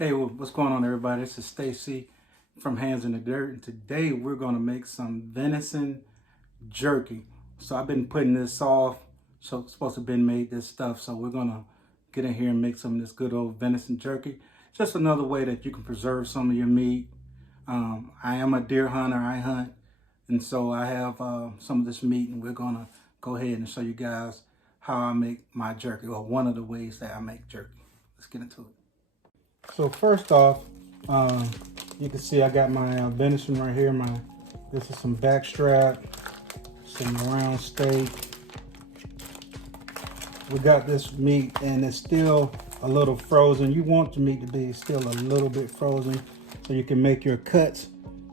Hey, what's going on, everybody? This is Stacy from Hands in the Dirt, and today we're going to make some venison jerky. So I've been putting this off, so it's supposed to have been made this stuff. So we're going to get in here and make some of this good old venison jerky. Just another way that you can preserve some of your meat. I am a deer hunter. I hunt, and so I have some of this meat, and we're going to go ahead and show you guys how I make my jerky, or one of the ways that I make jerky. Let's get into it. So first off, you can see I got my venison right here. This is some backstrap, some round steak. We got this meat and it's still a little frozen. You want the meat to be still a little bit frozen so you can make your cuts.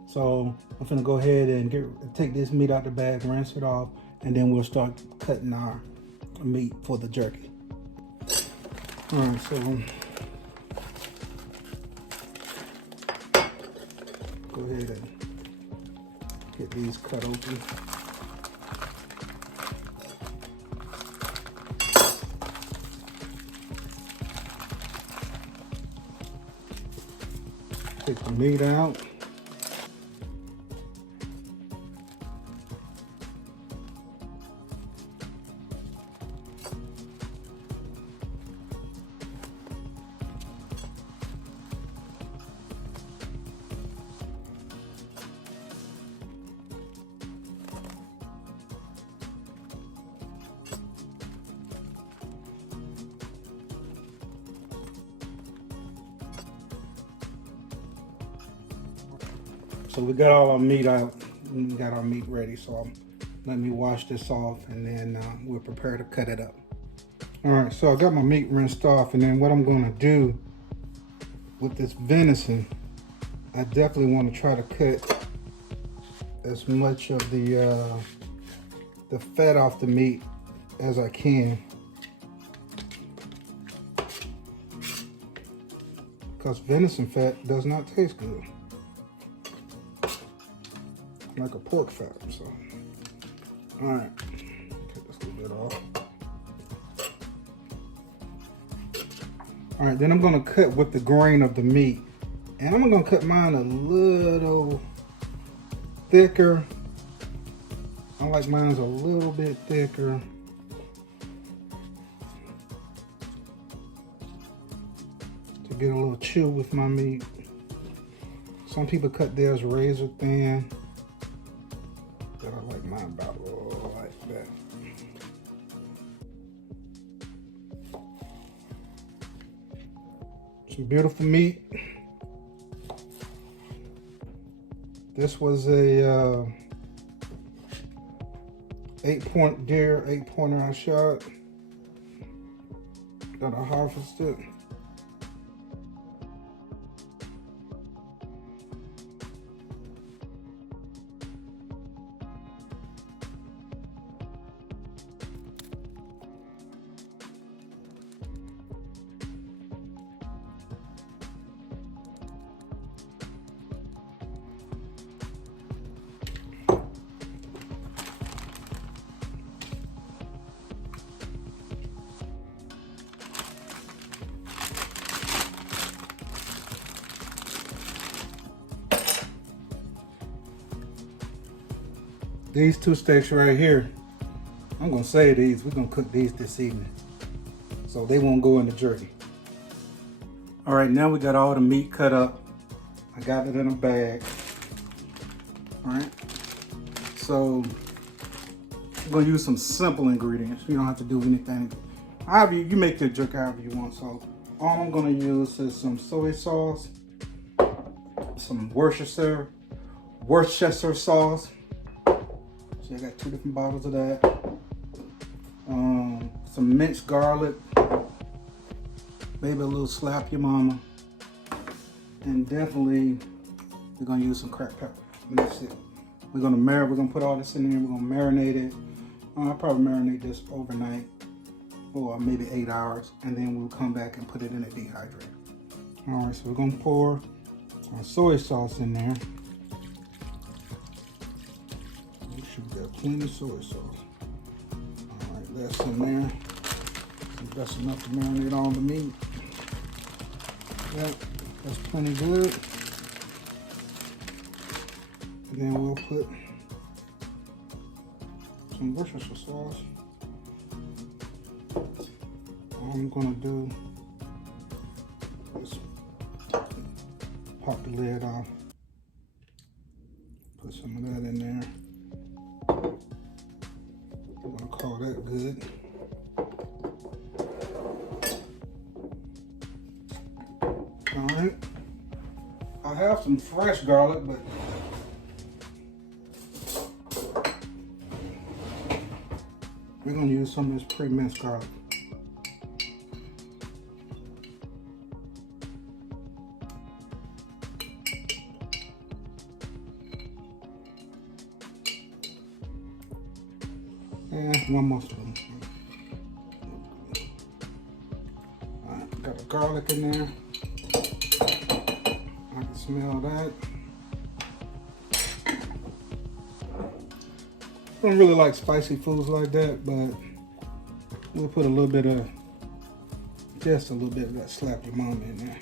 So I'm gonna go ahead and take this meat out the bag, rinse it off, and then we'll start cutting our meat for the jerky. All right, so go ahead and get these cut open. Take the meat out. So we got all our meat out, we got our meat ready, so let me wash this off and then we'll prepare to cut it up. All right, so I got my meat rinsed off, and then what I'm gonna do with this venison, I definitely wanna try to cut as much of the fat off the meat as I can. Because venison fat does not taste good like a pork fat. So, all right, cut this a little bit off. All right, then I'm gonna cut with the grain of the meat, and I'm gonna cut mine a little thicker. I like mine's a little bit thicker. To get a little chew with my meat. Some people cut theirs razor thin. I like mine about like that. Some beautiful meat. This was a 8-point deer, 8-pointer I shot that I harvested. These two steaks right here, I'm gonna save these. We're gonna cook these this evening, so they won't go in the jerky. All right, now we got all the meat cut up. I got it in a bag. All right, so I'm gonna use some simple ingredients. You don't have to do anything. However, you make your jerky however you want. So all I'm gonna use is some soy sauce, some Worcestershire sauce. So I got 2 different bottles of that. Some minced garlic, maybe a little slap your mama, and definitely we're gonna use some cracked pepper. And that's it. We're gonna put all this in there. We're gonna marinate it. I'll probably marinate this overnight, or maybe 8 hours, and then we'll come back and put it in a dehydrator. All right, so we're gonna pour our soy sauce in there. Should got plenty of soy sauce. All right, that's in there. That's enough to marinate all the meat. Yep. That's plenty good. And then we'll put some Worcestershire sauce. All I'm gonna do is pop the lid off. Put some of that in there. I'm gonna call that good. All right. I have some fresh garlic, but we're gonna use some of this pre-minced garlic. And one more spoon. All right, got the garlic in there. I can smell that. I don't really like spicy foods like that, but we'll put a little bit of, just a little bit of that slap your mama in there.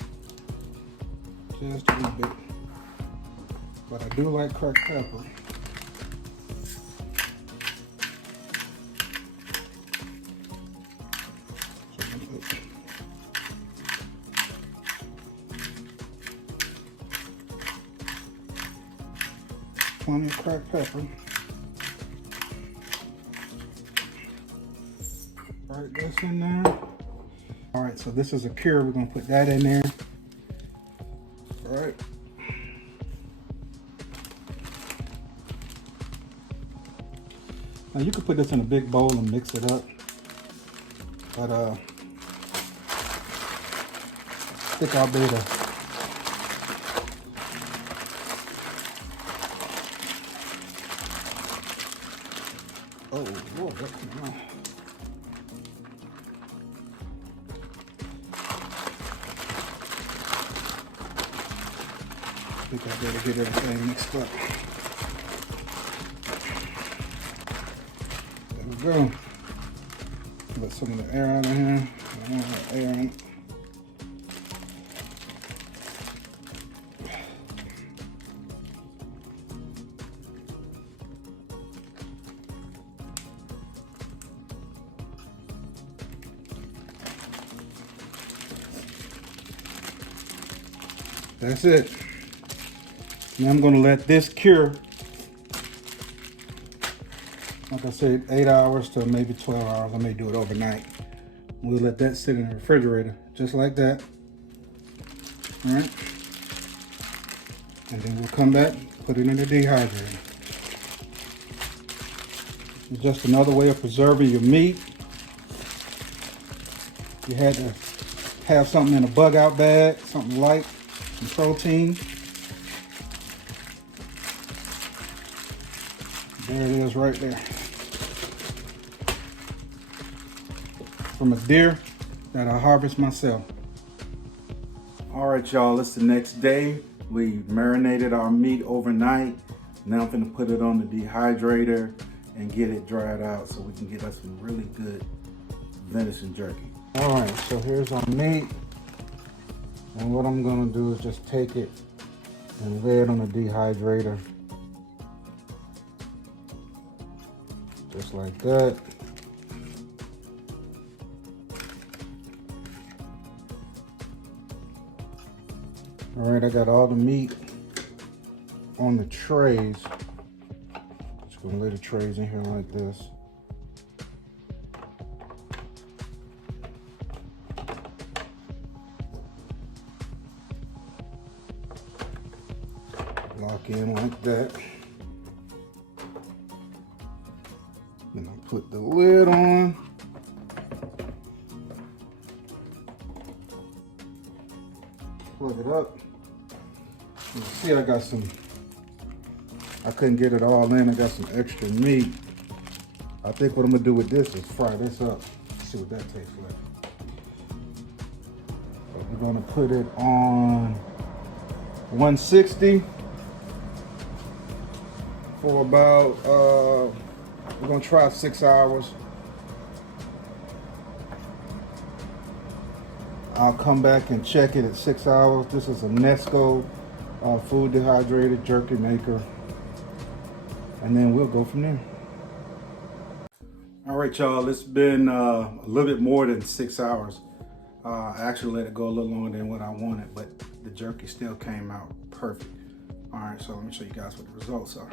Just a little bit. But I do like cracked pepper. Plenty of cracked pepper. Right, this in there. All right, so this is a cure. We're gonna put that in there. All right. Now you could put this in a big bowl and mix it up, but I think I'll be able to. Oh, Lord, what's going on? I think I better get everything mixed up. There we go. Let some of the air out of here. I don't want that air in it. That's it. Now I'm going to let this cure, like I said, 8 hours to maybe 12 hours. I may do it overnight. We'll let that sit in the refrigerator, just like that. All right. And then we'll come back, put it in the dehydrator. It's just another way of preserving your meat. You had to have something in a bug out bag, something light. Protein. There it is right there. From a deer that I harvest myself. All right, y'all, it's the next day. We marinated our meat overnight. Now I'm gonna put it on the dehydrator and get it dried out so we can get us some really good venison jerky. All right, so here's our meat. And what I'm gonna do is just take it and lay it on the dehydrator. Just like that. All right, I got all the meat on the trays. Just gonna lay the trays in here like this. Lock in like that. Then I put the lid on. Plug it up. You see I got some, I couldn't get it all in. I got some extra meat. I think what I'm gonna do with this is fry this up. See what that tastes like. So we're gonna put it on 160. For about, we're gonna try 6 hours. I'll come back and check it at 6 hours. This is a Nesco food dehydrated jerky maker. And then we'll go from there. All right, y'all, it's been a little bit more than 6 hours. I actually let it go a little longer than what I wanted, but the jerky still came out perfect. All right, so let me show you guys what the results are.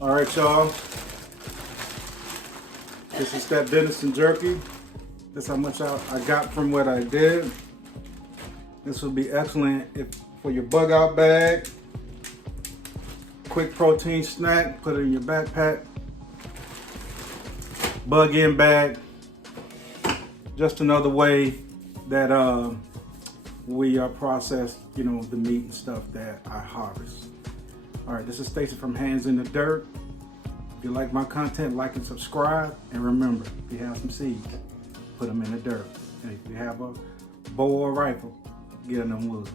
All right, y'all. This is that venison jerky. That's how much I got from what I did. This would be excellent for your bug out bag. Quick protein snack, put it in your backpack. Bug in bag. Just another way that we process, the meat and stuff that I harvest. All right, this is Stacy from Hands in the Dirt. If you like my content, like and subscribe. And remember, if you have some seeds, put them in the dirt. And if you have a bow or rifle, get in them woods.